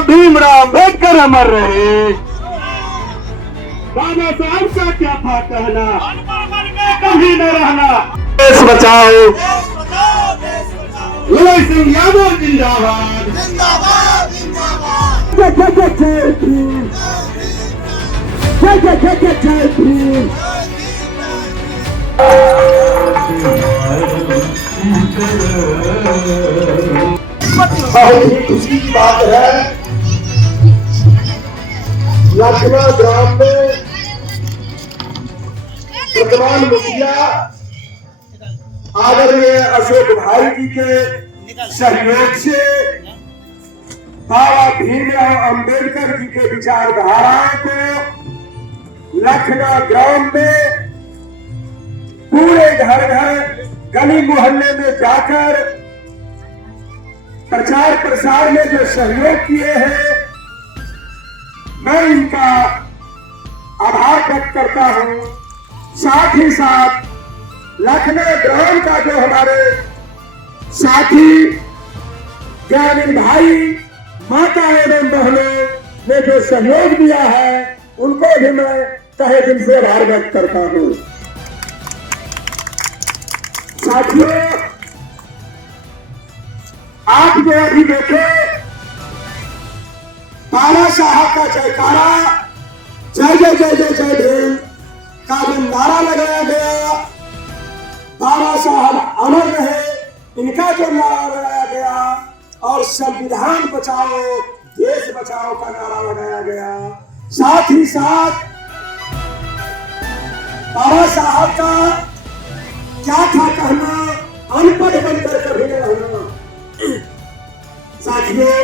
भीमराव अम्बेडकर अमर रहे। बाबा साहब का क्या था कहना, कभी न रहना। देश बचाओ, विजय सिंह यादव जिंदाबाद। जय भीम, जय भीम। बहुत ही खुशी की बात है, लखना ग्राम में वर्तमान मुखिया आदरणीय अशोक भाई जी के सहयोग से बाबा भीमराव अम्बेडकर जी के विचारधाराओं को लखना ग्राम में पूरे घर घर गली मोहल्ले में जाकर प्रचार प्रसार में जो सहयोग किए हैं, मैं इनका आभार व्यक्त करता हूं। साथ ही साथ लखना ग्राम का जो हमारे साथी ग्रामीण भाई माता एवं बहनों ने जो सहयोग दिया है, उनको भी मैं तहे दिल से आभार व्यक्त करता हूं। साथियों, आप जो अभी देखे बाबा साहब का जयकारा, जय जय जय जय जय भीम का जो नारा लगाया गया, बाबा साहब अमर रहे, इनका जो नारा लगाया गया, और संविधान बचाओ देश बचाओ का नारा लगाया गया। साथ ही साथ बाबा साहब का क्या था कहना, अनपढ़ बनकर कभी न रहना। साथियों,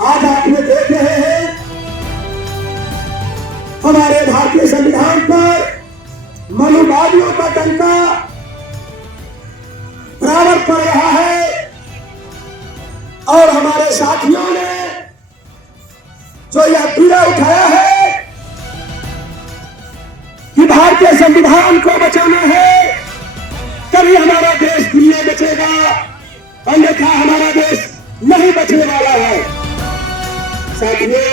आज आपने देख रहे हैं हमारे भारतीय संविधान पर मनुवादियों का डंका बराबर पड़ रहा है, और हमारे साथियों ने जो यह बीड़ा उठाया है कि भारतीय संविधान को बचाना है, तभी हमारा देश दुनिया बचेगा, अन्यथा हमारा देश नहीं बचने वाला है। साथियों,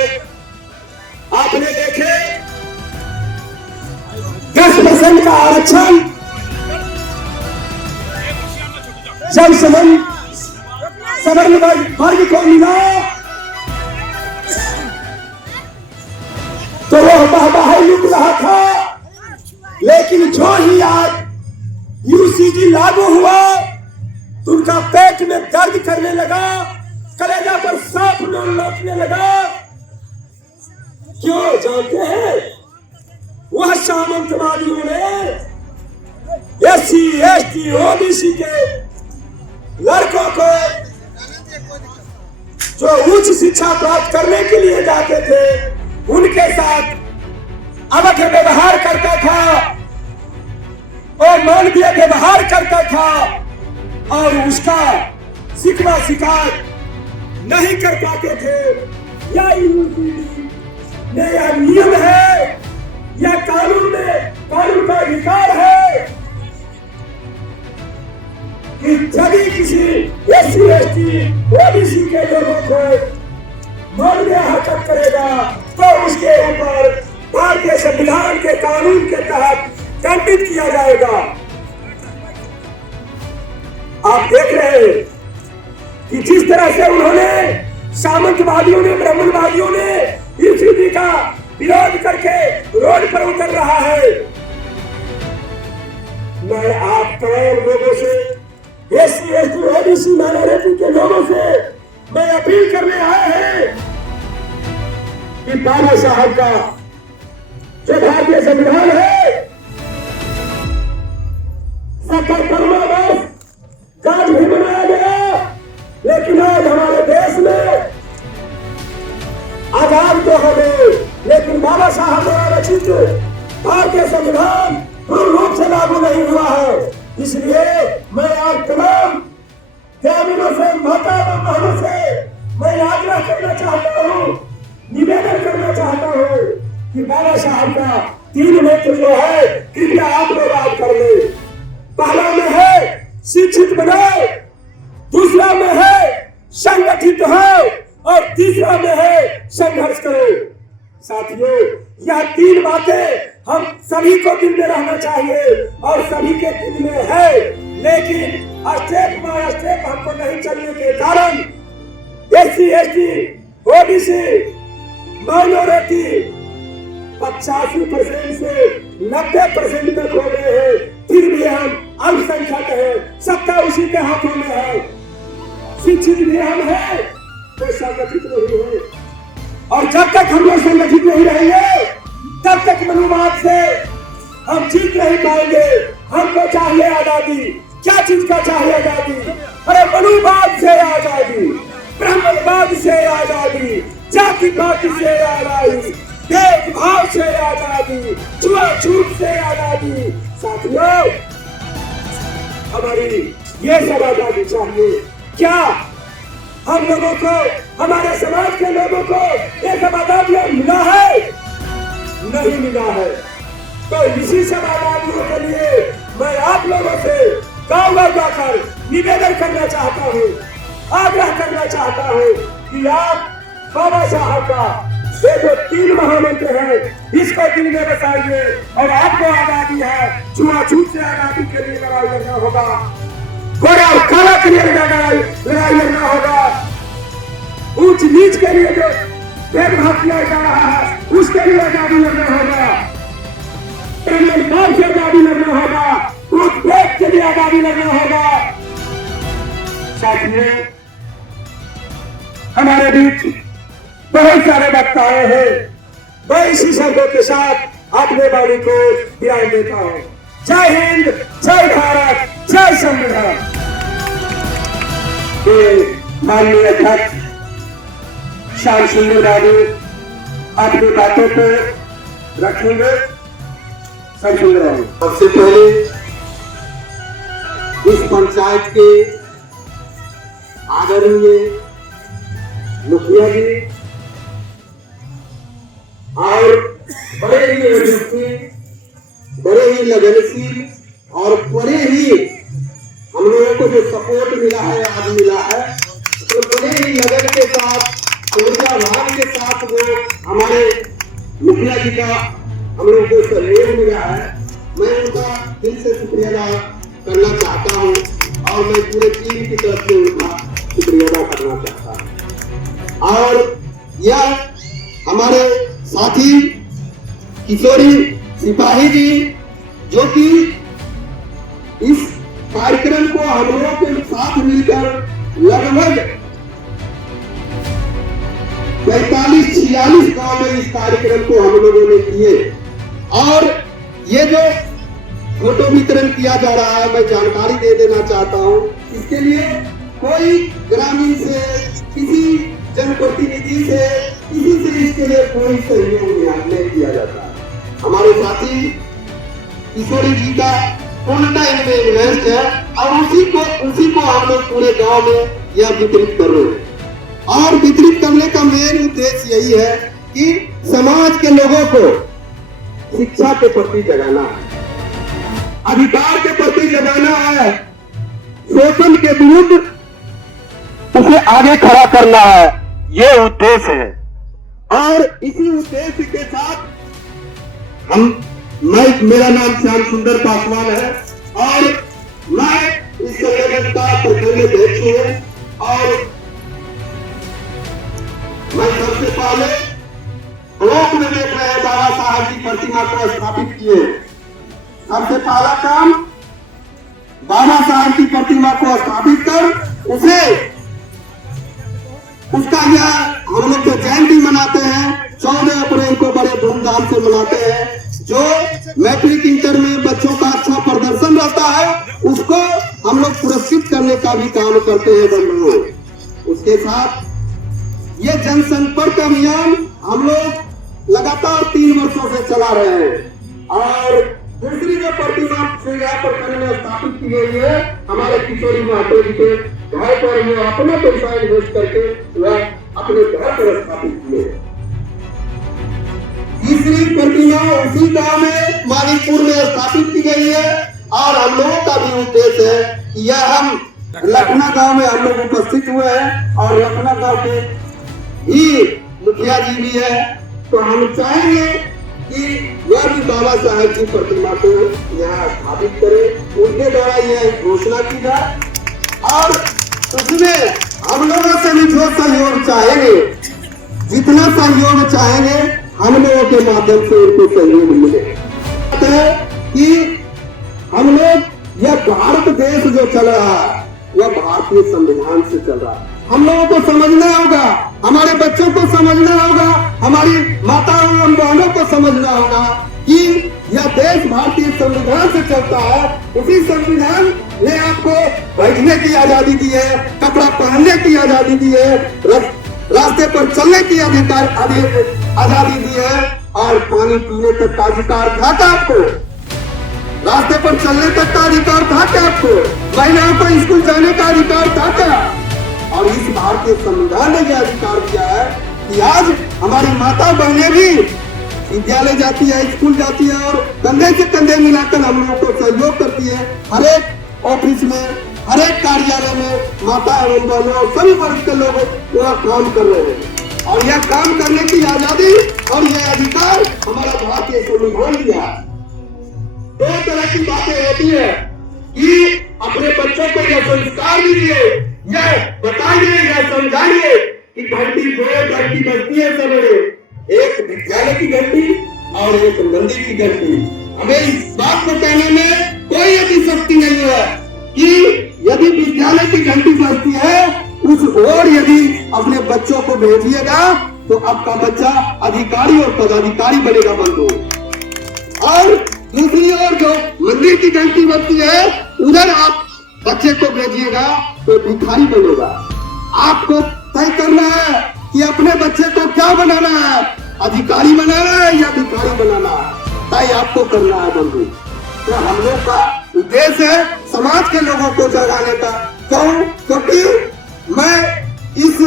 आपने देखे 10% का आरक्षण जब सवर्ण वर्ग को मिला तो वह वाहवाही लुट रहा था, लेकिन जो ही आज यूसीडी लागू हुआ तो उनका पेट में दर्द करने लगा, कलेजा पर सांप लौटने लगा। क्यों जानते हैं? वह सामंतवादियों ने एससी एसटी ओबीसी के लड़कों को जो उच्च शिक्षा प्राप्त करने के लिए जाते थे, उनके साथ अवैध व्यवहार करता था और मानवीय व्यवहार करता था, और उसका शिकवा शिकायत नहीं कर पाते थे। यह नियम है, यह कानून का अधिकार है कि यदि किसी एससी एसटी ओबीसी के लोगों को मानवीय हरकत करेगा तो उसके ऊपर भारतीय संविधान के कानून के तहत दंडित किया जाएगा। आप देख रहे हैं कि जिस तरह से उन्होंने सामंतवादियों ने, ब्राह्मणवादियों ने इस नीति का विरोध करके रोड पर उतर रहा है। मैं आप तमाम लोगों से, एससी एसटी ओबीसी माइनॉरिटी के लोगों से मैं अपील करने आए हैं कि बाबा साहब का जो भारतीय संविधान है, 70वां वर्ष आज भी मनाया गया, लेकिन आज हमारे देश में आजाद तो हमें, लेकिन बाबा साहब द्वारा रचित भारतीय संविधान पूर्ण रूप से लागू नहीं हुआ है। इसलिए मैं आप तमाम ग्रामीणों से, माता एवं बहनों से मैं आग्रह करना चाहता हूँ, निवेदन करना चाहता हूँ कि बाबा साहब का 3 नेत्र जो है, कृपया आप लोग याद कर ले। पहला में है शिक्षित बनाओ, दूसरा में है संगठित हो, और तीसरा में है संघर्ष करो। साथियों, यह तीन बातें हम सभी को दिल में रहना चाहिए और सभी के दिल में है, लेकिन स्टेप बाय स्टेप हमको नहीं चलने के कारण SC ST OBC माइनॉरिटी 85% से 90% तक हो गए हैं, फिर भी हम अल्पसंख्यक हैं, सत्ता उसी के हाथों में है। शिक्षित भी हम हैं तो संगठित नहीं है, और जब तक हम लोग संगठित नहीं रहेंगे तब तक मनुवाद से हम जीत नहीं पाएंगे। हमको चाहिए आजादी। क्या चीज का चाहिए आजादी? अरे मनुवाद से आजादी, ब्राह्मणवाद से आजादी, जातिवाद से आजादी, भेदभाव से आजादी, छुआछूत से आजादी। साथियों, हमारी ये सब आजादी चाहिए। क्या हम लोगों को, हमारे समाज के लोगों को ये सब आजादी मिला है? नहीं मिला है। तो इसी सब आजादियों के लिए मैं आप लोगों से गाँव-गाँव जाकर निवेदन करना चाहता हूँ, आग्रह करना चाहता हूँ कि आप बाबा साहब का ये जो 3 महामंत्र है इसको दिल में बसाइए। और आपको आजादी है, छुआछूत से आजादी के लिए लड़ाई लड़ना होगा, गोरा और काला के लिए लड़ाई लड़ना होगा, ऊंच नीच के लिए जो भेदभाव किया जा रहा है उसके लिए आजादी लड़ना होगा, ब्राह्मणवाद से आजादी लड़ना होगा, उत्पीड़न के लिए आजादी लड़ना होगा। साथियों, हमारे बीच बहुत सारे वक्ताएं हैं। मैं इसी शब्दों के साथ अपने वाणी को विराम देता हूँ। जय हिंद, जय भारत, जय संविधान। माननीय अध्यक्ष श्याम सुंदर बाबू अपनी बातों को रखेंगे। सबसे पहले इस पंचायत के आदरणीय मुखिया जी और बड़े ही यशस्वी, बड़े ही लगनशील और बड़े ही हम लोगों को जो सपोर्ट मिला है, आज मिला है, तो बड़े ही लगन के साथ, ऊर्जा भाव के साथ वो हमारे मुखिया जी का हम लोगों को सहयोग मिला है। मैं उनका दिल से शुक्रिया अदा करना चाहता हूँ और मैं पूरे टीम की तरफ से उनका शुक्रिया अदा करना चाहता हूँ। और यह हमारे साथी किशोरी सिपाही जी, जो कि इस कार्यक्रम को हम लोगों के साथ मिलकर लगभग 45-46 गांव में इस कार्यक्रम को हम लोगों ने किए। और ये जो फोटो वितरण किया जा रहा है, मैं जानकारी दे देना चाहता हूँ, इसके लिए कोई ग्रामीण से, किसी जनप्रतिनिधि से, किसी से इसके लिए कोई सहयोग नहीं किया जाता है। हमारे साथी किशोरी जी का पूर्णतः इनमें इन्वेस्ट है और उसी को हम लोग पूरे गांव में यह वितरित कर रहे हैं। और वितरित करने का मेन उद्देश्य यही है कि समाज के लोगों को शिक्षा के प्रति जगाना है, अधिकार के प्रति जगाना है, शोषण के विरुद्ध उसे आगे खड़ा करना है, ये उद्देश्य है। और इसी उद्देश्य के साथ मेरा नाम श्याम सुंदर पासवान है और मैं इस संगठन का प्रखंड अध्यक्ष हूँ। और मैं सबसे पहले ब्लॉक में देख रहे हैं बाबा साहब की प्रतिमा को स्थापित किए। सबसे पहला काम बाबा साहब की प्रतिमा को स्थापित कर उसे उसका यह हम लोग जो जयंती मनाते हैं 14 अप्रैल को बड़े धूमधाम से मनाते हैं। जो मैट्रिक इंटर में बच्चों का अच्छा प्रदर्शन रहता है उसको हम लोग पुरस्कृत करने का भी काम करते हैं बंधुओं। उसके साथ ये जनसंपर्क अभियान हम लोग लगातार 3 वर्षों से चला रहे हैं। और दूसरी जो प्रतिमा यहाँ प्रखंड में स्थापित की गई है हमारे किशोरी महतो जी के घर पर, वो अपना पैसा इन्वेस्ट करके वह अपने घर पर स्थापित किए। तीसरी प्रतिमा उसी गांव में मानिकपुर में स्थापित की गई है और हम लोगों का भी उद्देश्य है कि यह हम लखना गांव में हम लोग उपस्थित हुए हैं और लखना गांव के भी मुखिया जी भी है, तो हम चाहेंगे कि वह भी बाबा साहब की प्रतिमा को यहाँ स्थापित करें, उनके द्वारा यह घोषणा की जाए और उसमें हम लोगों से भी जो सहयोग चाहेंगे, जितना सहयोग चाहेंगे हम लोगों के माध्यम से उनको सहयोग मिले। कि हम लोग यह भारत देश जो चल रहा है वह भारतीय संविधान से चल रहा है। हम लोगों को समझना होगा, हमारे बच्चों को समझना होगा, हमारी माताओं एवं बहनों को समझना होगा कि यह देश भारतीय संविधान से चलता है। उसी संविधान ने आपको बैठने की आजादी दी है, कपड़ा पहनने की आजादी दी है, रास्ते पर चलने की आजादी दी है और पानी पीने तक का अधिकार था क्या आपको? रास्ते पर चलने तक का अधिकार था क्या आपको? महिलाओं को स्कूल जाने का अधिकार था क्या? और इस भारतीय संविधान ने यह अधिकार दिया है कि आज हमारी माता बहनें भी विद्यालय जाती है, स्कूल जाती है और कंधे से कंधे मिलाकर हम लोगों को सहयोग करती है। हर एक ऑफिस में, हर एक कार्यालय में माता एवं बहनों और सभी वर्ग के लोग वह काम कर रहे हैं और यह काम करने की आजादी और यह अधिकार हमारा भारतीय संविधान दिया है। दो तरह की बातें होती है कि अपने बच्चों को यह संस्कार दीजिए, यह बताइए, यह समझाइए कि घंटी दो घंटी बजती है सवेरे, एक विद्यालय की घंटी और एक मंदिर की घंटी। हमें इस बात को कहने में कोई अतिशक्ति नहीं है कि यदि विद्यालय की घंटी बजती है उस ओर यदि अपने बच्चों को भेजिएगा तो आपका बच्चा अधिकारी और पदाधिकारी बनेगा बंधु, और दूसरी ओर जो मंदिर की घंटी बजती है उधर आप बच्चे को भेजिएगा तो भिखारी बनेगा। आपको तय करना है कि अपने बच्चे को क्या बनाना है, अधिकारी बनाना है या भिखारी बनाना है, तय आपको करना है बंधु। तो हम लोग का उद्देश्य है समाज के लोगों को जगाने का। क्यों? क्योंकि मैं इस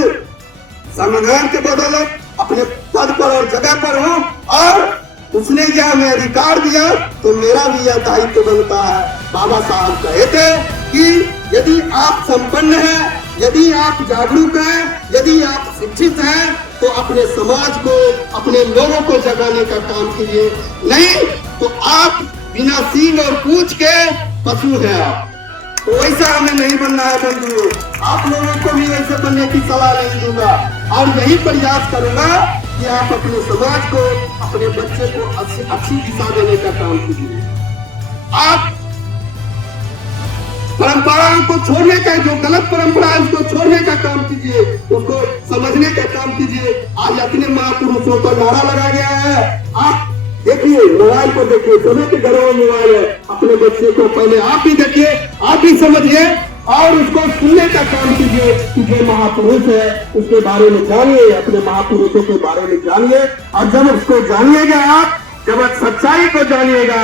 संविधान के बदौलत अपने पद पर और जगह पर हूँ और उसने यह हमें अधिकार दिया तो मेरा भी यह दायित्व बनता है। बाबा साहब कहे थे कि यदि आप संपन्न हैं, यदि आप जागरूक हैं, यदि आप शिक्षित हैं तो अपने समाज को, अपने लोगों को जगाने का काम कीजिए, नहीं तो आप बिना सींग और पूंछ के पशु हैं आप। तो वैसा हमें नहीं बनना है बंधु। आप लोगों को भी वैसे बनने की सलाह नहीं दूंगा और यही प्रयास करूंगा कि आप अपने समाज को, अपने बच्चे को अच्छी दिशा देने का काम कीजिए। आप परंपराओं को छोड़ने का, जो गलत परंपरा है उसको छोड़ने का काम कीजिए, उसको समझने का काम कीजिए। आज अपने महापुरुषों पर नारा लगा गया है। आप देखिए, मोबाइल पर देखिए, सभी के घरों में मोबाइल है। अपने बच्चे को पहले आप भी देखिए, आप भी समझिए और उसको सुनने का काम कीजिए कि जो महापुरुष है उसके बारे में जानिए, अपने महापुरुषों के बारे में जानिए। और जब उसको जानिएगा आप, जब आप सच्चाई को जानिएगा,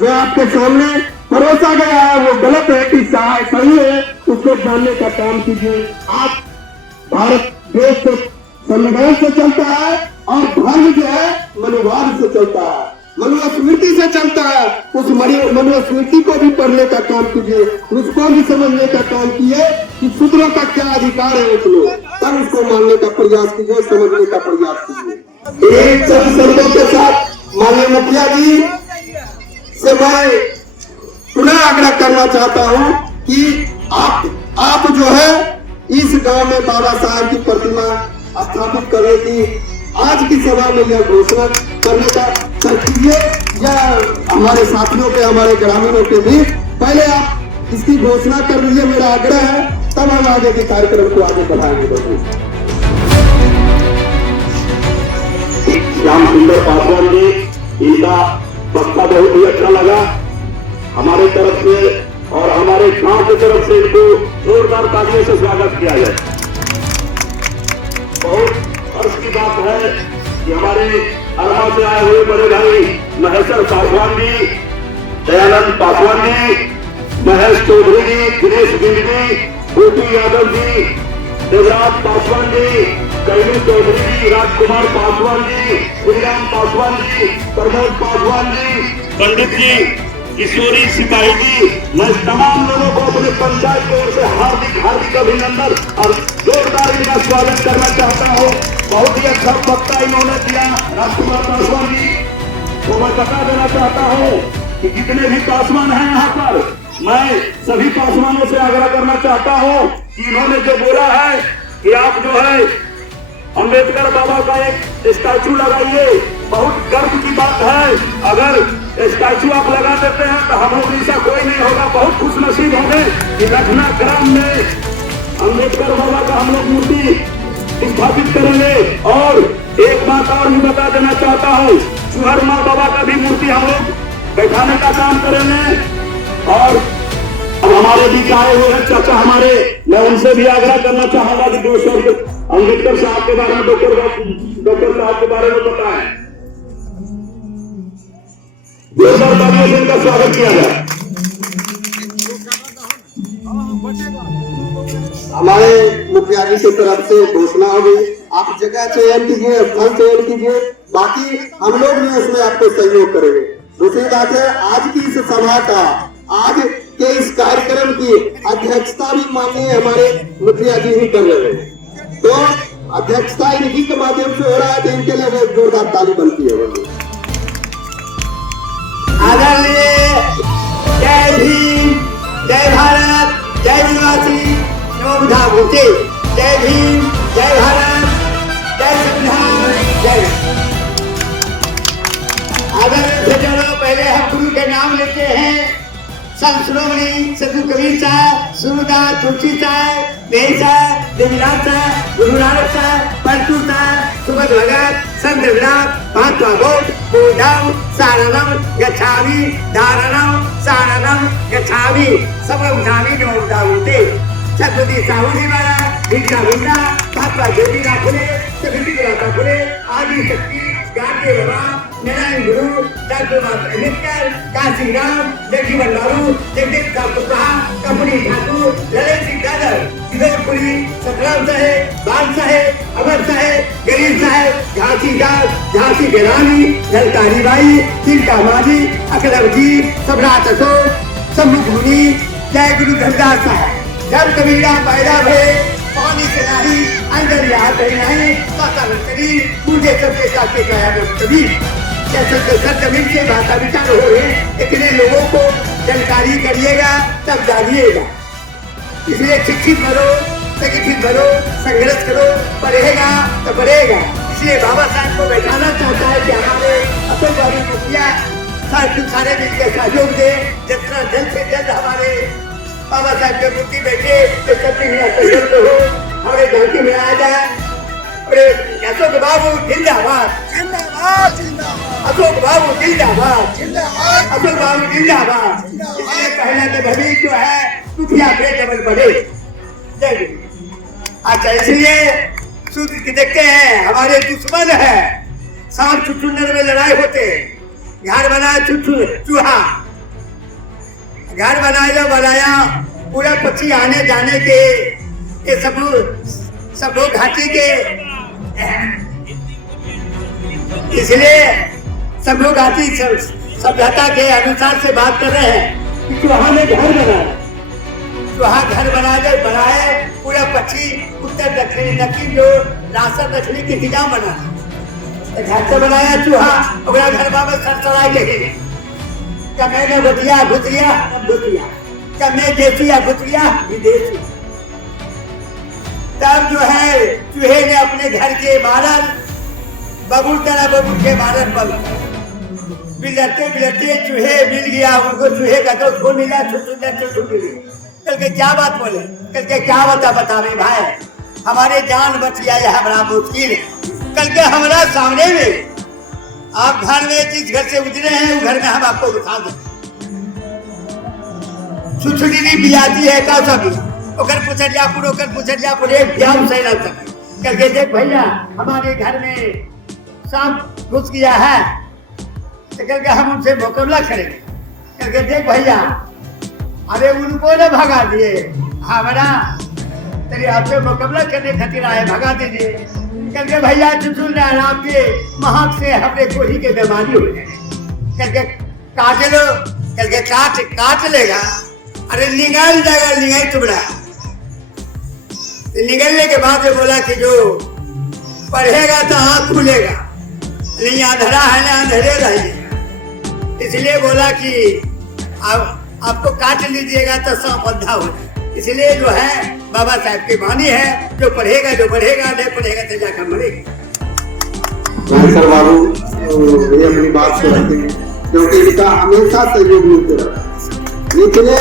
जो आपके सामने परोसा गया है वो गलत है कि सही है, उसको जानने का काम कीजिए। आप भारत देश तो संविधान से चलता है और धर्म जो है मनुवाद से चलता है, मनुस्मृति से चलता है। उस मनुस्मृति को भी पढ़ने का काम कीजिए, उसको भी समझने का काम कीजिए कि शूद्रों का क्या अधिकार है उसमें, तब उसको मानने का प्रयास कीजिए, समझने का प्रयास कीजिए। एक शब्दों के साथ माननीय मुखिया जी से मैं पुनः आग्रह करना चाहता हूं कि आप जो है इस गांव में बाबा साहब की प्रतिमा स्थापित करने की आज की सभा में यह घोषणा करने का कीजिए, या हमारे साथियों के, हमारे ग्रामीणों के भी पहले आप इसकी घोषणा कर दीजिए, मेरा आग्रह है, तब हम आगे के कार्यक्रम को आगे बढ़ाएंगे। श्याम सुंदर पासवान जी, इनका वक्ता बहुत ही अच्छा लगा। हमारे तरफ से और हमारे गांव की तरफ से इनको जोरदार तालियों से स्वागत किया जाए। बहुत हर्ष की बात है कि हमारे अरमा से आए हुए बड़े भाई महेश्वर पासवान जी, दयानंद पासवान जी, महेश चौधरी जी, दिनेश गिल जी, गोपी यादव जी, देवराज पासवान जी, कैलू चौधरी जी, राजकुमार पासवान जी, श्रीराम पासवान जी, प्रमोद पासवान जी, पंडित जी, किशोरी सिपाही जी, मैं तमाम लोगों को अपने पंचायत की ओर से हार्दिक हार्दिक अभिनंदन और जोरदार इनका स्वागत करना चाहता हूँ। बहुत ही अच्छा वक्ता इन्होंने दिया राजकुमार पासवान जी। तो मैं बता देना चाहता हूँ कि जितने भी पासवान हैं यहाँ पर, मैं सभी पासवानों से आग्रह करना चाहता हूँ कि इन्होंने जो बोला है कि आप जो है अंबेडकर बाबा का एक स्टैचू लगाइए, बहुत गर्व की बात है। अगर स्टैचू आप लगा देते हैं तो हम लोग ऐसा कोई नहीं होगा, बहुत खुश नसीब होंगे कि लखना ग्राम में अंबेडकर बाबा का हम लोग मूर्ति स्थापित करेंगे। और एक बात और भी बता देना चाहता हूँ, चुहर माँ बाबा का भी मूर्ति हम लोग बैठाने का काम करेंगे। और अब हमारे बीच आए हुए हैं चाचा हमारे, मैं उनसे भी आग्रह करना चाहूंगा कि 2 शब्द अम्बेडकर साहब के बारे में, डॉक्टर साहब के बारे में बताएं। जोरदार तालियों से इनका स्वागत किया जाए। हमारे मुखिया जी की तरफ से घोषणा हो गई, आप जगह चयन कीजिए, स्थल चयन कीजिए, बाकी हम लोग भी उसमें आपको सहयोग करेंगे। दूसरी बात है, आज की इस सभा का, आज के इस कार्यक्रम की अध्यक्षता भी माननीय हमारे मुखिया जी ही कर रहे हैं, तो अध्यक्षता इनकी के माध्यम से हो रहा है, तो इनके लिए एक जोरदार ताली बनती है। आदरणीय जय भीम, जय भारत, जय आदिवासी, नमो बुद्धाय, जय भीम, जय भारत, जय संविधान, जय। आदरणीय सज्जनों, पहले हम गुरु के नाम लेते हैं। संत श्रोमणी सदगुरु कबीर साहब, सूरदास, तुलसी साहब, देव साहब, देवीराज साहब, गुरु नानक साहब, परशु साहब, सुबह भगत, संत रविदास, महात्मा बुद्ध, बुद्धम शरणम गच्छामि, धारणम शरणम गच्छामि, सर्वभूतानि नमो बुद्धाय। छत्रपति साहू जी महाराज, भीष्म भीष्म, महात्मा ज्योतिराव फुले, सवित्रीबाई फुले, आदि शक्ति, गांधी बाबा, नारायण गुरु, डॉक्टर अम्बेडकर, काशी राम, जगजीवन लालू, जगदीप ठाकुर, कमली ठाकुर, ललित सिंह यादव, विनोदपुरी, सतराम साहेब, बाल साहेब, अमर साहेब, गरीब साहेब, झांसी दास, झांसी की रानी, झलकारी बाई, चिंता माली, अकबर जी, सम्राट अशोक, सम्मुख मुनि, जय गुरु धनदास साहब। जब कबीरा पैदा भये, पानी से नहीं, अंदर यहाँ कहीं नहीं, शरीर मुझे सबके साथ गया कबीर। जैसे सर जमीन के भाषा विचार हो रहे, इतने लोगों को जानकारी करिएगा तब जानिएगा। इसलिए शिक्षित बनो, संगठित बनो, संघर्ष करो, पढ़ेगा तो बढ़ेगा। इसलिए बाबा साहब को बैठाना चाहता है कि हमारे अतुलवादी मुखिया सारे मिलकर सहयोग दे, जितना जल्द से जल्द हमारे बाबा साहब की मूर्ति बैठे तो सबसे हो, हमारे झांकी में आ जाए। अशोक बाबू जिंदाबाद, अशोक बाबू जिंदाबाद, अशोक बाबू जिंदाबाद। इसलिए पहला तो भविष्य जो है मुखिया पे डबल बढ़े। अच्छा, इसलिए सूत्र की देखते हैं, हमारे दुश्मन है, सांप चुचुंदर में लड़ाई होते, घर बनाया चूहा, घर बनाया पूरा पक्षी आने जाने के, ये सब लोग घाटी के, इसलिए सब लोग घाटी सभ्यता के अनुसार से बात कर रहे हैं कि चूहा ने घर बनाया, चूहा घर बनाए पूरा पक्षी उत्तर दक्षिण जो रास्ता दक्षिणी के इंतजाम बना, घर से बनाया चूहा, घर वापस सरसराय के कमे भुतिया भुतिया भुतिया, कमे देसिया भुतिया विदेशी। तब जो है चूहे ने अपने घर के बारह बबूल के 12 पल बिलरते चूहे मिल गया उनको, चूहे का तो खून मिला, कल के क्या बात बोले, कल के क्या बतावे भाई, हमारे जान बच गया है, बड़ा मुश्किल है। कल के हमारा सामने में आप घर में जिस घर से उतरे हैं वो घर में हम आपको दिखा दें, छुछुड़ी भी आती है का सभी ओकर पुछरियापुर एक ब्याम सही रहता है। करके देख भैया हमारे घर में सांप घुस गया है, तो करके हम उनसे मुकाबला करेंगे। करके देख भैया, अरे उनको न भगा दिए, हमारा तेरे आपसे मुकाबला करने खातिर आए, भगा दीजिए। करके भैया चुचुल आपके महक से हमने कोई के बीमारी हो जाए। करके काजल कल के काट लेगा, अरे निगल जाएगा, निगल टुकड़ा। निगलने के बाद बोला कि जो पढ़ेगा तो आँख खुलेगा, नहीं अंधेरा है ना अंधेरे रहेगा। इसलिए बोला कि आपको काट लीजिएगा तो सांप अंधा हो जाए। इसलिए जो है बाबा साहब की वाणी है, जो पढ़ेगा नहीं पढ़ेगा तो जाकर मरेगा। सर बाबू ये अपनी बात को रखते हैं, क्योंकि इनका हमेशा सहयोग मिलते रहा। इसलिए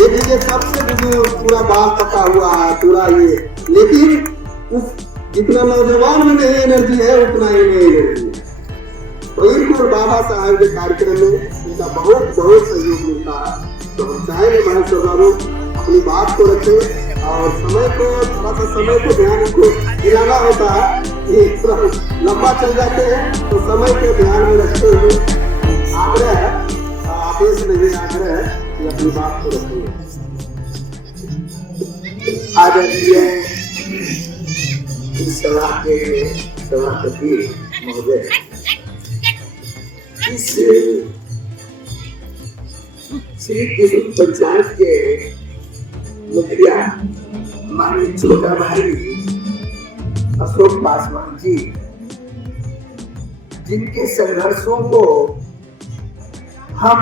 देखिए सबसे मुझे पूरा बात पता हुआ है पूरा ये, लेकिन उस जितना नौजवान में नहीं एनर्जी है उतना ही नहीं एनर्जी है। तो इनको बाबा साहब के कार्यक्रम में इनका बहुत सहयोग मिलता है। तो हम चाहेंगे भाई बाबू अपनी बात को रखें और समय को थोड़ा सा समय को ध्यान इनको दिलाना होता है। ये थोड़ा लंबा चल जाते हैं तो समय को ध्यान में रखते हुए आग्रह है, आदेश नहीं आग्रह है कि अपनी बात को रखेंगे। आदरणीय सभा के सभापति महोदय, इस श्री कृष्ण पंचायत के मुखिया माननीय छोटा भाई अशोक पासवान जी, जिनके संघर्षों को हम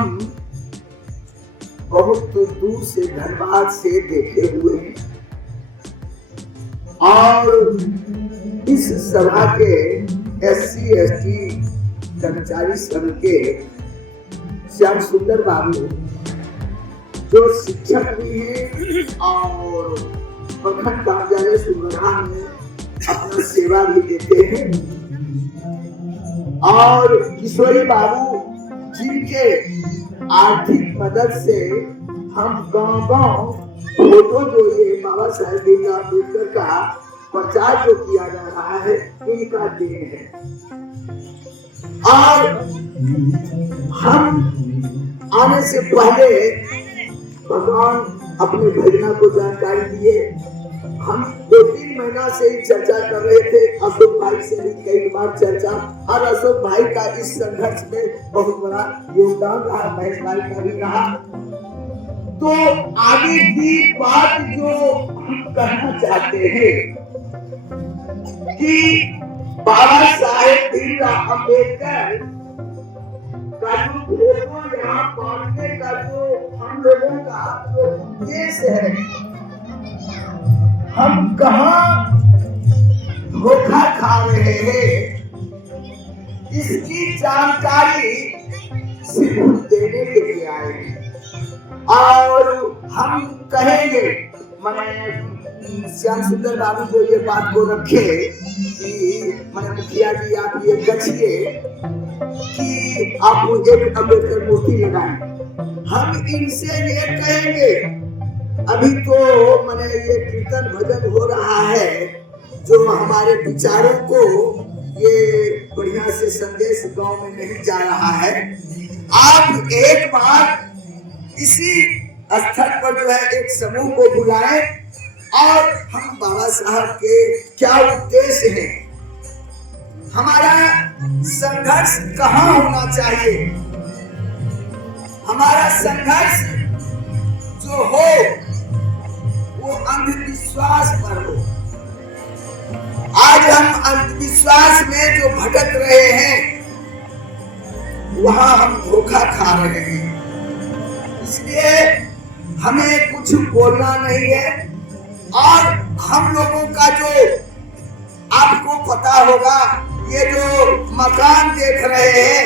बहुत दूर से धनबाद से देखे हुए हैं और इस सभा के SC/ST कर्मचारी संघ के श्याम सुंदर बाबू जो शिक्षक भी हैं और प्रखंड कार्यालय सुंदरहाट में अपना सेवा भी देते हैं, और किशोरी बाबू जिनके आर्थिक मदद से हम गांव फोटो जो ये बाबा साहेब भीमराव अम्बेडकर का प्रचार जो किया जा रहा है इनका देन है। और हम आने से पहले भगवान अपने भजना को जानकारी दिए। हम 2-3 महीना से ही चर्चा कर रहे थे, अशोक भाई से भी कई बार चर्चा, और अशोक भाई का इस संघर्ष में बहुत बड़ा योगदान रहा, महेश भाई का भी रहा। तो आगे की बात जो हम कहना चाहते हैं कि बाबा साहेब भीमराव अम्बेडकर का जो फोटो यहाँ बांटने का जो हम लोगों का जो उद्देश्य है, हम कहाँ धोखा खा रहे हैं, इसकी जानकारी सिर्फ देने के लिए आए हैं। और हम कहेंगे, मैंने श्याम सुंदर बाबू जो ये बात को रखे कि मैंने मुखिया जी आप ये कहिए कि आप एक अम्बेडकर मूर्ति लगाएं, हम इनसे ये कहेंगे, अभी तो मैंने ये कीर्तन भजन हो रहा है जो हमारे विचारों को ये बढ़िया से संदेश गांव में नहीं जा रहा है। आप एक बार इसी स्थल पर जो है एक समूह को बुलाएं और हम बाबा साहब के क्या उद्देश्य है, हमारा संघर्ष कहाँ होना चाहिए, हमारा संघर्ष जो हो वो अंधविश्वास पर हो। आज हम अंधविश्वास में जो भटक रहे हैं वहां हम धोखा खा रहे हैं। इसलिए हमें कुछ बोलना नहीं है। और हम लोगों का जो आपको पता होगा, ये जो मकान देख रहे हैं,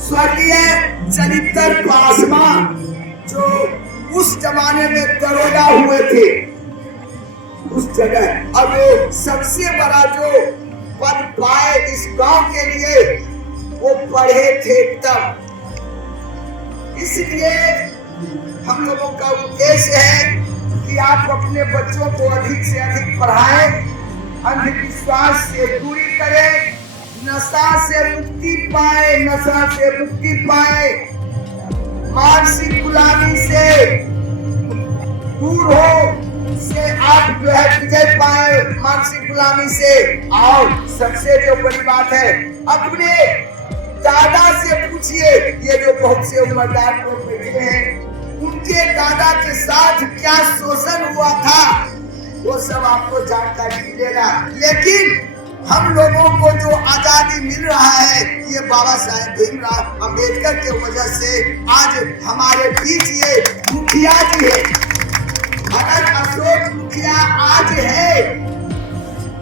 स्वर्गीय चरित्र पासवान जो उस जमाने में दरोगा हुए थे उस जगह, और वो सबसे बड़ा जो पद पाए इस गांव के लिए वो पढ़े थे तब। इसलिए हम लोगों का उद्देश्य है कि आप अपने बच्चों को अधिक से अधिक पढ़ाएं, अंधविश्वास से दूरी करें, नशा से मुक्ति पाए, नशा से मुक्ति पाए, मानसिक गुलामी से दूर हो, से आप जो है विजय पाए मानसिक गुलामी से। और सबसे जो बड़ी बात है, अपने दादा से पूछिए, ये जो बहुत से उम्रदार लोग बैठे हैं, उनके दादा के साथ क्या शोषण हुआ था, वो सब आपको जानकारी मिलेगा। लेकिन हम लोगों को जो आजादी मिल रहा है, ये बाबा साहेब भीमराव अंबेडकर के वजह से आज हमारे बीच ये मुखिया जी है। अगर अशोक मुखिया आज है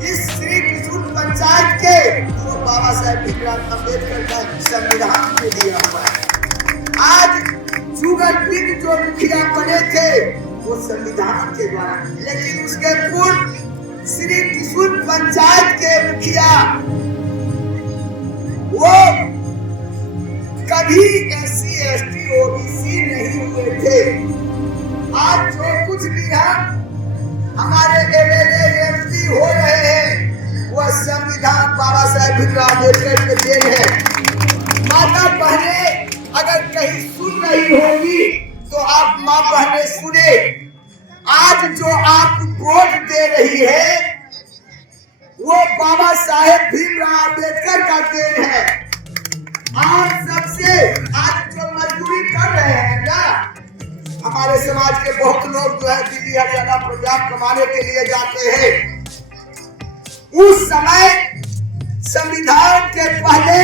इस श्री त्रिशूल पंचायत के, तो बाबा साहेब भीमराव अंबेडकर का संविधान में दिया हुआ है। आज जुगलपीठ जो मुखिया बने थे वो संविधान के द्वारा, लेकिन उसके पूर्व श्री त्रिशूल पंचायत के मुखिया वो कभी SC ST OBC नहीं हुए थे। आज जो कुछ भी हमारे MLA MP हो रहे हैं, वह संविधान बाबा साहेब भीमराव अम्बेडकर के देन है। माता बहनें अगर कहीं सुन रही होगी तो आप माँ बहनें सुने, आज जो आप वोट दे रही है वो बाबा साहेब भीमराव अम्बेडकर का देन है। आज सबसे आज जो मजदूरी कर रहे हैं ना, हमारे समाज के बहुत लोग जो है दिल्ली हरियाणा पंजाब कमाने के लिए जाते हैं। उस समय संविधान के पहले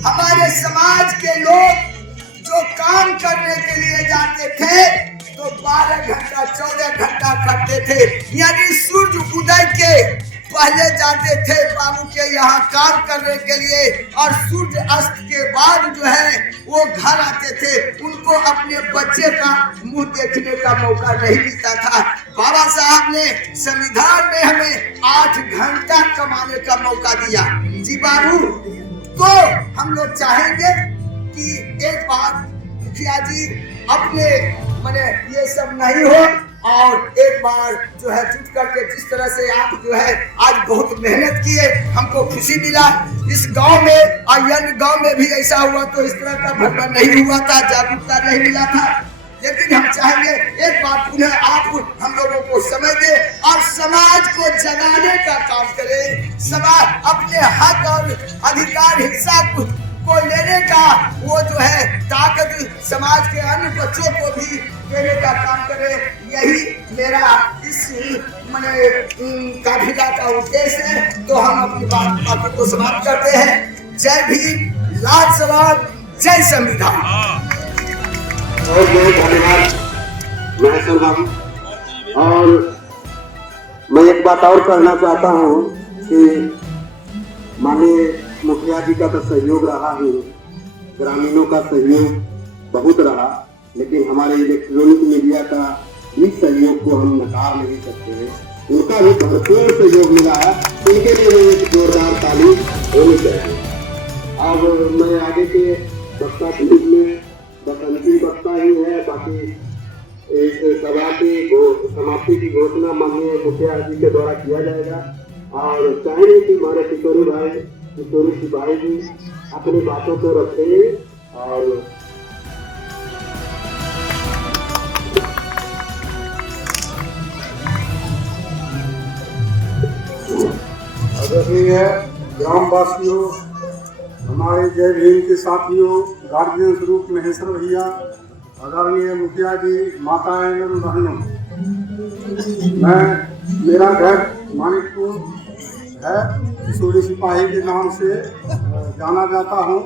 हमारे समाज के लोग जो काम करने के लिए जाते थे तो 12 घंटा 14 घंटा करते थे, यानी सूर्य उदय के पहले जाते थे बाबू के यहाँ काम करने के लिए, और सूर्य अस्त के बाद जो है वो घर आते थे। उनको अपने बच्चे का मुंह देखने का मौका नहीं मिलता था। बाबा साहब ने संविधान में हमें 8 घंटा कमाने का मौका दिया। जी बाबू, तो हम लोग चाहेंगे कि एक बार मुखिया जी अपने माने ये सब नहीं हो, और एक बार जो है जुट करके जिस तरह से आप जो है आज बहुत मेहनत किए, हमको खुशी मिला। इस गांव में और अन्य गांव में भी ऐसा हुआ तो इस तरह का भ्रमण नहीं हुआ था, जागरूकता नहीं मिला था। लेकिन हम चाहेंगे एक बार पुनः आप हम लोगों को समझ दे और समाज को जगाने का काम करें। समाज अपने हक और अधिकार हिस्सा को लेने का वो जो है ताकत समाज के अन्य बच्चों को भी देने का काम करे। यही मेरा इस माने काफिला का उद्देश्य है। तो हम अपनी बातों को समाप्त करते हैं। जय भीम, लाल सलाम, जय संविधान। बहुत बहुत धन्यवाद महेश्वर बाबू। और मैं एक बात और कहना चाहता हूँ कि माननीय मुखिया जी का तो सहयोग रहा ही, ग्रामीणों का सहयोग बहुत रहा, लेकिन हमारे इलेक्ट्रॉनिक मीडिया का भी सहयोग को हम नकार नहीं सकते हैं। उनका भी भरपूर सहयोग मिला है, उनके लिए एक जोरदार ताली होनी चाहिए। अब मैं आगे के वक्ता ग्रुप में बस अंतिम वक्ता ही है, बाकी इस सभा की समाप्ति की घोषणा माननीय मुखिया जी के द्वारा किया जाएगा। और चाहेंगे कि हमारे किशोरी सिपाही जी अपनी बातों को रखें। और आदरणीय ग्रामवासियों, हमारे जय भीम के साथियों, गार्जियन स्वरूप महेश्वर भैया, आदरणीय मुखिया जी, माताएं एवं बहनों, मेरा घर मानिकपुर है, किशोरी सिपाही के नाम से जाना जाता हूँ।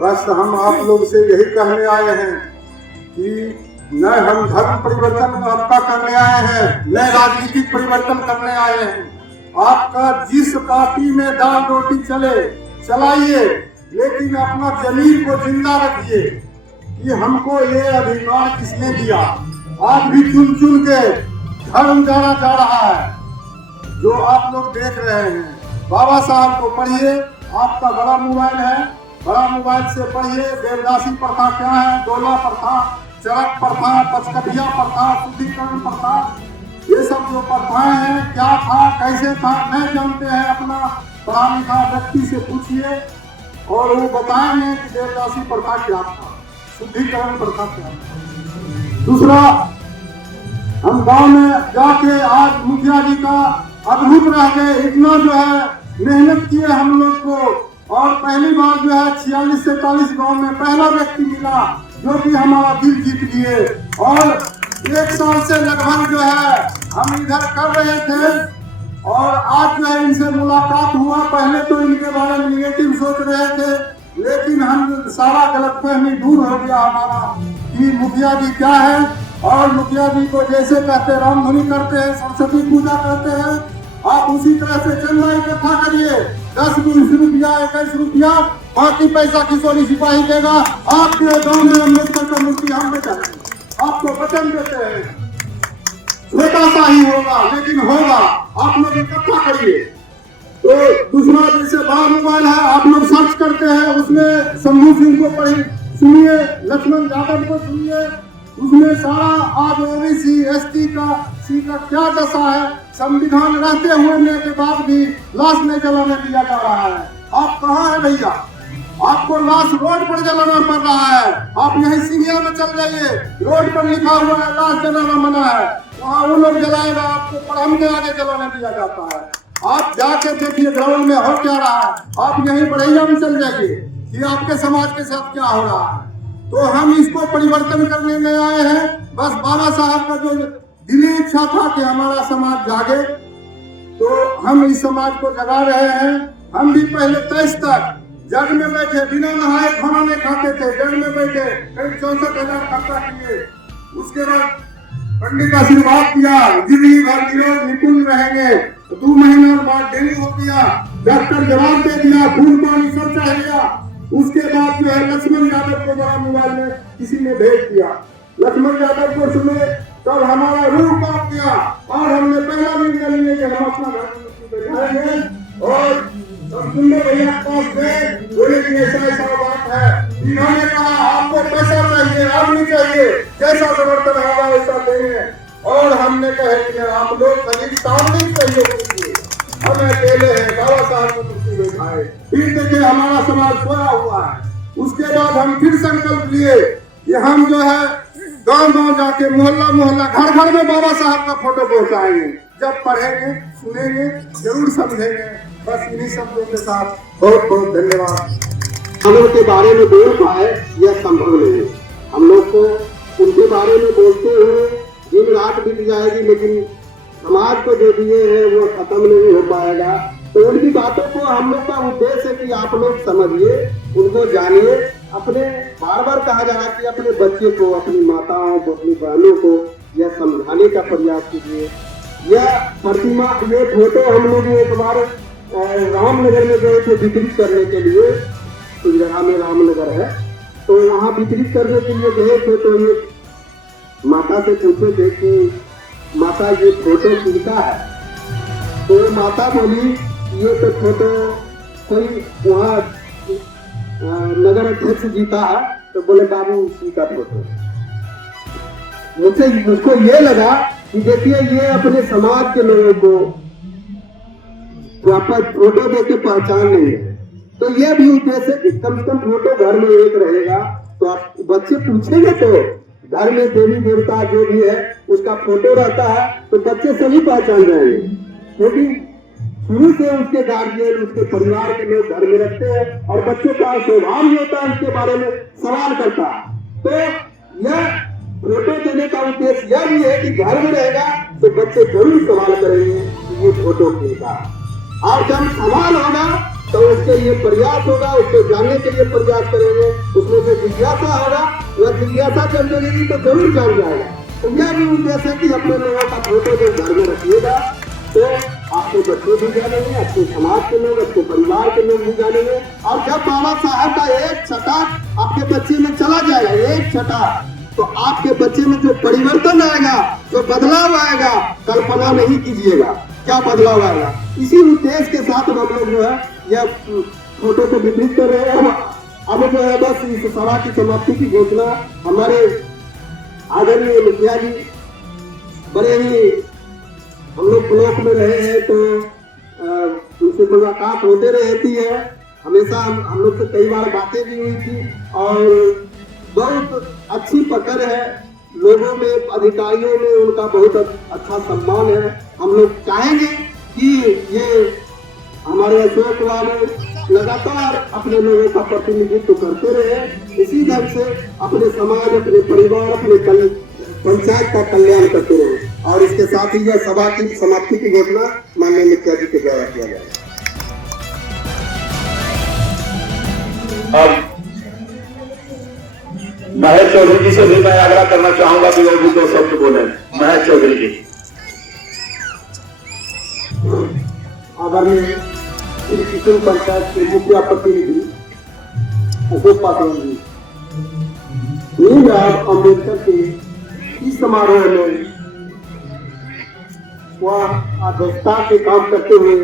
बस हम आप लोग से यही कहने आए हैं कि न हम धर्म परिवर्तन आपका करने आए हैं, न राजनीतिक परिवर्तन करने आए हैं। आपका जिस पार्टी में दाल रोटी चले चलाइए, लेकिन अपना जमीन को जिंदा रखिए कि हमको ये अधिकार किसने दिया। आज भी चुन चुन के धर्म जाना जा रहा है, जो आप लोग देख रहे हैं। बाबा साहब को पढ़िए, आपका बड़ा मोबाइल है, बड़ा मोबाइल से पढ़िए। देवदासी प्रथा क्या है, डोला प्रथा, चरक प्रथा, पचकठिया प्रथा, शुद्धिकरण प्रथा, ये सब जो प्रथाएं हैं, क्या था कैसे था नहीं जानते हैं। अपना पढ़ा लिखा व्यक्ति से पूछिए और वो बताएंगे कि देवदासी प्रथा क्या था, शुद्धिकरण प्रथा क्या था। दूसरा, हम गांव में जाके आज मुखिया जी का अद्भुत रह गए। इतना जो है मेहनत किए हम लोग को, और पहली बार जो है 46 से 40 गांव में पहला व्यक्ति मिला जो कि हमारा दिल जीत लिए। और 1 साल से लगभग जो है हम इधर कर रहे थे और आज जो है इनसे मुलाकात हुआ। पहले तो इनके बारे में निगेटिव सोच रहे थे, लेकिन हम सारा गलतफहमी दूर हो गया हमारा कि मुखिया जी क्या है। और मुखिया जी को जैसे कहते रामधुनी करते हैं, सरस्वती पूजा करते हैं, आप उसी तरह से चंदा इकट्ठा करिए, 10-20 रुपया 21 रुपया, बाकी पैसा किशोरी सिपाही देगा। आपके गांव में अम्बेडकर का मूर्ति हम बैठाएंगे, आपको वचन देते हैं। छोटा सा ही होगा लेकिन होगा, आप लोग इकट्ठा करिए। तो दूसरा जैसे बड़ा मोबाइल है, आप लोग सर्च करते हैं, उसमें शंभू सिंह को पढ़िए, सुनिए, लक्ष्मण यादव को सुनिए, उसमें सारा आज ओबीसी एसटी का सी का क्या दशा है। संविधान रहते हुए के बाद भी लाश नहीं जलाने दिया जा रहा है। आप कहाँ है भैया? आपको लाश रोड पर जलाना पड़ रहा है। आप यही सीरिया में चल जाइए, रोड पर लिखा हुआ है लाश जलाना मना है, वहाँ वो लोग जलाएगा, आपको पढ़म के आगे जलाने दिया जाता है। आप जाके देखिए ग्राउंड में हो क्या रहा है। आप यही बढ़ैया में चल जाइए कि आपके समाज के साथ क्या हो रहा है। तो हम इसको परिवर्तन करने में आए हैं। बस बाबा साहब का जो दिली इच्छा था कि हमारा समाज जागे, तो हम इस समाज को जगा रहे हैं। हम भी पहले 23 तक जग में बैठे, बिना नहाए खाना नहीं खाते थे, जग में बैठे करीब 64,000 खर्चा किए। उसके बाद पंडित आशीर्वाद किया, जिंदगी भर निरोग निपुण रहेंगे। 2 महीने बाद डेंगू हो गया, डॉक्टर जवाब दे दिया, खून पानी सब चाह लिया। उसके बाद जो है लक्ष्मण यादव को बड़ा मोबाइल में किसी ने भेज दिया। लक्ष्मण यादव को सुने तब हमारा रूह कांप गया और हमने पहला निर्णय लिया कि हम अपना घर बैठाएंगे। और सुंदर भैया के पास गए, बोले कि ऐसा बात है। इन्होंने कहा आपको पैसा चाहिए, अब नहीं चाहिए, जैसा समर्थन होगा वैसा देंगे। और हमने कहा कि आप लोग कभी सामूहिक सहयोग कीजिए, हम अकेले हैं, बाबा साहब को कुर्सी बैठाए। फिर देखिए हमारा समाज सोया हुआ है। उसके बाद हम फिर संकल्प लिए कि हम जो है गांव-गांव जाके, मोहल्ला घर घर में बाबा साहब का फोटो पहुंचाएंगे। जब पढ़ेंगे सुनेंगे जरूर समझेंगे। बस इन्हीं शब्दों के साथ बहुत बहुत धन्यवाद। हम उनके बारे में बोल पाए यह संभव नहीं है। हम लोग को उनके बारे में बोलते हुए दिन रात बीत जाएगी, लेकिन समाज को जो दिए हैं वो खत्म नहीं हो पाएगा। तो उनकी बातों को हम लोग का उद्देश्य है कि आप लोग समझिए, उनको जानिए। अपने बार बार कहा जा रहा है कि अपने बच्चे को, अपनी माताओं को, अपनी बहनों को यह समझाने का प्रयास कीजिए। यह प्रतिमा, ये फोटो हम लोग एक बार रामनगर में गए थे वितरित करने के लिए। तो जगह में रामनगर है, तो वहाँ वितरित करने के लिए गए थे। तो ये माता से पूछे थे कि माता ये फोटो किसका है? तो माता बोली ये तो फोटो कोई वहाँ नगर अध्यक्ष जी का है। तो बोले बाबू उसी का फोटो। मुझको ये लगा कि देखिए ये अपने समाज के लोगों को प्रॉपर फोटो देके पहचान नहीं है। तो ये भी उद्देश्य है कि कम से कम फोटो घर में एक रहेगा, तो आप बच्चे पूछेंगे तो घर में देवी देवता जो भी है उसका फोटो रहता है, तो बच्चे सभी पहचान जाएंगे। क्योंकि शुरू से उसके गार्जियन, उसके परिवार के लोग घर में रखते हैं और बच्चों का स्वभाव भी होता है उसके बारे में सवाल करता है। तो यह फोटो देने का उद्देश्य यह भी है कि घर में रहेगा तो बच्चे जरूर सवाल करेंगे कि ये फोटो किसका। और जब सवाल होगा तो उसके लिए प्रयास होगा, उसको जानने के लिए प्रयास करेंगे, उसमें से जिज्ञासा होगा, वह जिज्ञासा जब लगेगी तो जरूर जान जाएगा। तो यह भी उद्देश्य है कि अपने लोगों का फोटो जब घर में रखिएगा तो आपके बच्चे भी जानेंगे, आपके समाज के लोग, आपके परिवार के लोग भी जानेंगे। और जब बाबा साहब का एक छटा आपके बच्चे में चला जाएगा, एक छटा, तो आपके बच्चे में जो परिवर्तन आएगा, जो बदलाव आएगा, कल्पना नहीं कीजिएगा क्या बदलाव आएगा। इसी उद्देश्य के साथ हम लोग जो है यह फोटो को वितरित कर रहे हैं। अब जो है बस इस सभा की समाप्ति की घोषणा हमारे आदरणीय मुखिया जी, बड़े ही हम लोग ब्लॉक में रहे हैं तो उनसे मुलाकात होते रहती है हमेशा। हम लोग से कई बार बातें भी हुई थी और बहुत अच्छी पकड़ है लोगों में, अधिकारियों में उनका बहुत अच्छा सम्मान है। हम लोग चाहेंगे कि ये हमारे अशोक बाबू लगातार अपने लोगों का प्रतिनिधित्व करते रहे, इसी ढंग से अपने समाज, अपने परिवार, अपने पंचायत का कल्याण करते रहे। और इसके साथ ही यह सभा की समाप्ति की घोषणा माननीय मुखिया जी के द्वारा किया गया। अब महेश चौधरी जी से भी मैं आग्रह करना चाहूंगा कि वो भी 2 शब्द बोले। महेश चौधरी जी। आदरणीय श्री किशोर पंचायत के मुखिया प्रतिनिधि अशोक पासवान जी, भीमराव अम्बेडकर के इस समारोह में वह अध्यक्षता के काम करते हुए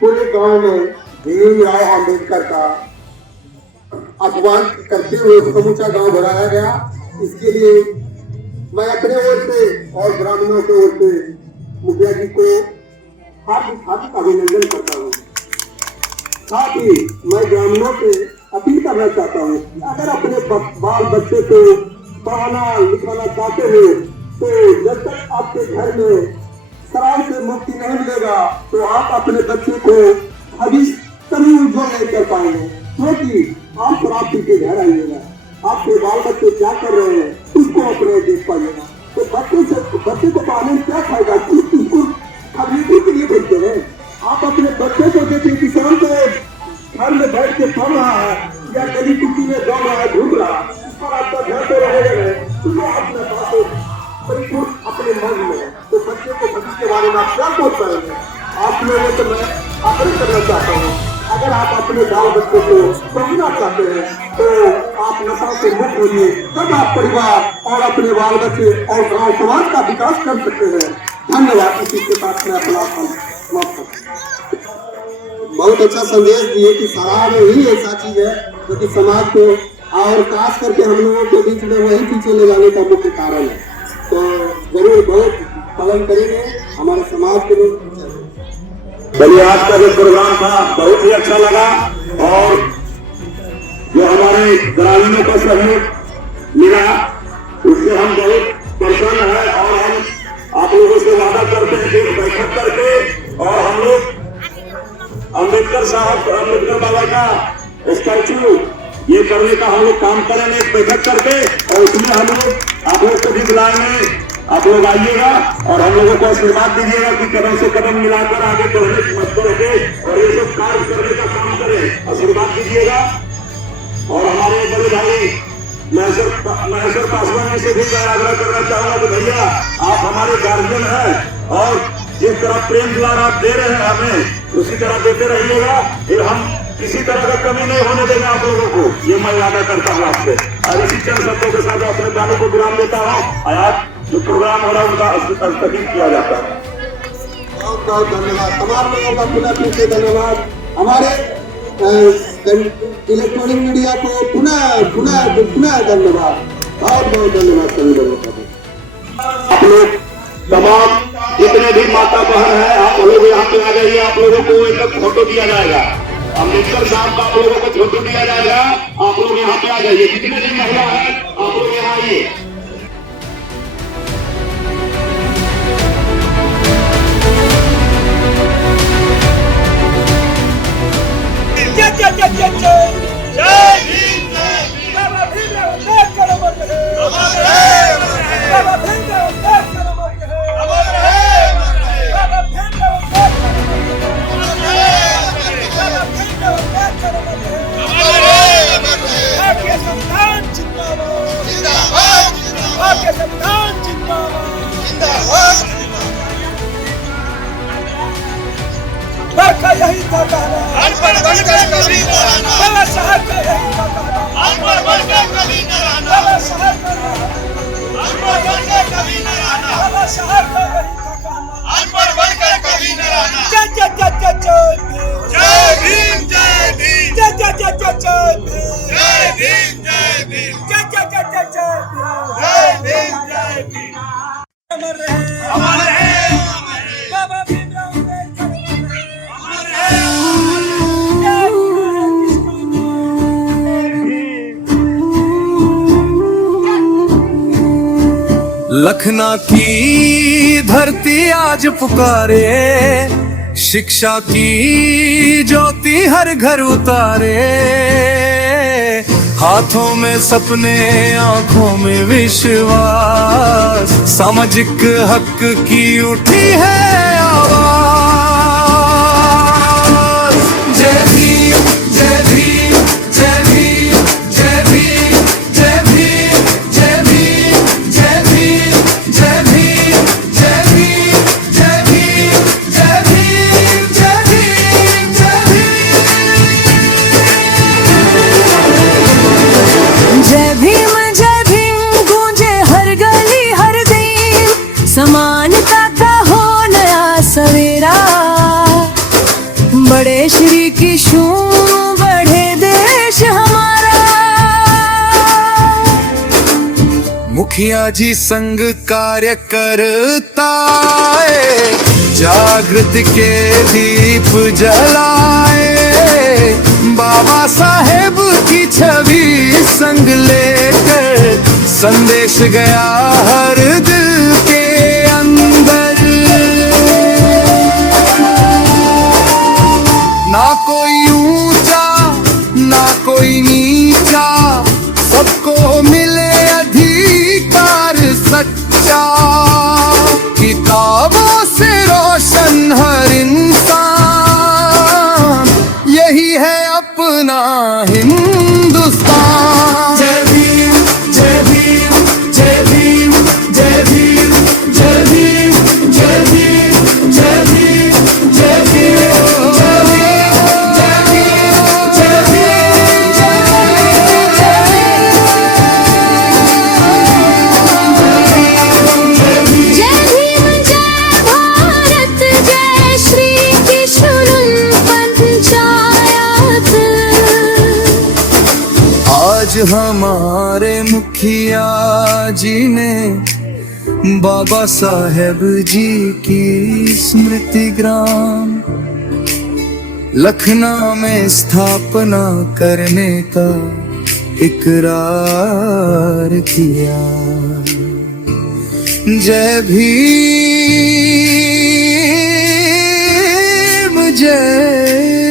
पूरे गांव में भीमराव अम्बेडकर का आह्वान करते हुए समूचा गांव बढ़ाया गया। इसके लिए मैं अपने ओर से और ग्रामीणों के ओर से मुखिया जी को हार्दिक अभिनंदन करता हूँ। साथ ही मैं ग्रामीणों से अपील करना चाहता हूँ, अगर अपने बाल बच्चे को पढ़ाना लिखाना चाहते हो तो जब तक आपके घर में शराब से मुक्ति नहीं मिलेगा तो आप अपने बच्चे को भविष्य कभी उज्जवल नहीं कर पाएंगे। क्योंकि आप शराब पी के घर आइएगा, आपके बाल बच्चे क्या कर रहे हैं उसको अपने देख पाइएगा। तो बच्चे को पढ़ाने में क्या फायदा, उसको खरीदने के लिए भेजते हैं। आप अपने बच्चे को देखिए, किसान को घर में बैठ के पढ़ रहा है या गली कुटी में दौड़ रहा है, घूम रहा है, इस पर आपका ध्यान तो रहेगा तो वो अपने पास परिपूर्ण अपने मन में, तो बच्चे को भविष्य के बारे में आप क्या सोच पाएंगे। आप लोगों से मैं आग्रह करना चाहता हूँ, अगर आप अपने बाल बच्चे को पढ़ना चाहते हैं तो आप नशा से मुक्त होइए, तब आप परिवार और अपने बाल बच्चे और गाँव समाज का विकास कर सकते हैं। धन्यवाद। इसी के साथ मैं अपना समाप्त करता हूं। बहुत अच्छा संदेश दिए कि शराब ही ऐसा चीज है जो कि समाज को और खास करके हम लोगों के बीच में वही पीछे ले जाने का मुख्य कारण है। तो जरूर बहुत पालन करेंगे हमारे समाज के लोग। चलिए, आज का जो प्रोग्राम था बहुत ही अच्छा लगा और जो हमारे ग्रामीणों का सहयोग मिला उससे हम बहुत प्रसन्न है। और हम आप लोगों से वादा करते हैं कि बैठक करके और हम लोग अम्बेडकर बाबा का स्टैचू ये करने का हम लोग काम करेंगे, एक बैठक करके, और उसमें हम लोग आप लोग को भी बुलाएंगे। आप लोग आइएगा और हम लोगों को आशीर्वाद दीजिएगा कि कदम से कदम मिलाकर आगे बढ़ने की मदद करेंगे और ये सब कार्य करने का काम करें। आशीर्वाद दीजिएगा। और हमारे बड़े भाई महेश्वर पासवान से भी मैं आग्रह करना चाहूंगा कि भैया आप हमारे गार्जियन हैं और जिस तरह प्रेम दुलार आप दे रहे हैं हमें उसी तरह देते रहिएगा। फिर हम किसी तरह का कमी नहीं होने देंगे आप लोगों को, ये मैं वादा करता हूँ आपसे। और इसी चंद शब्दों के साथ अपने गानों को विराम देता हूँ। आज जो प्रोग्राम हो रहा है उनका स्थगित किया जाता है। बहुत बहुत धन्यवाद तमाम लोगों का, पुनः से धन्यवाद। हमारे इलेक्ट्रॉनिक मीडिया को पुनः धन्यवाद, बहुत बहुत धन्यवाद सभी लोगों का। आप लोग तमाम जितने भी माता बहन है आप लोग यहाँ पे आ जाइए। आप लोगों को एक फोटो दिया जाएगा, अम्बेडकर साहब का आप लोगों को फोटो दिया जाएगा। आप लोग यहाँ पे आ जाइए, जितने भी महिला है आप लोग यहाँ आइए। यही था कहना, अनपढ़ बनकर कभी न रहना, बाबा साहब का यही था कहना, अनपढ़ बनकर कभी न रहना, बाबा साहब का अनपढ़ बनकर कभी न रहना, बाबा साहब का यही था कहना, अनपढ़ बनकर कभी न रहना। जय जय जय जय जय भीम, जय भीम, जय जय जय जय जय भीम, जय भीम, जय भीम, जय जय जय जय जय भीम, जय भीम। अमर रहे, अमर रहे बाबा भीमराव अम्बेडकर। लखना की धरती आज पुकारे, शिक्षा की ज्योति हर घर उतारे, हाथों में सपने आंखों में विश्वास, सामाजिक हक की उठी है आवाज। जय भीम जय भीम जय भीम जय भीम जय भीम जय भीम जय भीम जय भीम जय भीम जय भीम जय भीम जय भीम जय भीम। जय भीम गूंजे हर गली हर दिन, समानता का हो नया सवेरा, बड़े श्री की शूं बढ़े देश हमारा। मुखिया जी संग कार्य करता है, जागृति के दीप जलाए, बाबा साहेब की छवि संग लेकर संदेश गया हर दिल के अंदर। ना कोई ऊंचा ना कोई नीचा, सबको मिले अधिकार सच्चा, किताबों से रोशन हर इंसान, यही है अपना हिंदुस्तान। जय भीम जय भीम जय भीम जय भीम जय भीम जय भीम जय भीम जय भीम जय भीम जय भीम जय जय भीम जय भारत जय श्री की शुरुन पंचायत। आज हमारे मुखिया जी ने बाबा साहेब जी की स्मृति ग्राम लखनऊ में स्थापना करने का इकरार किया। जय भीम जय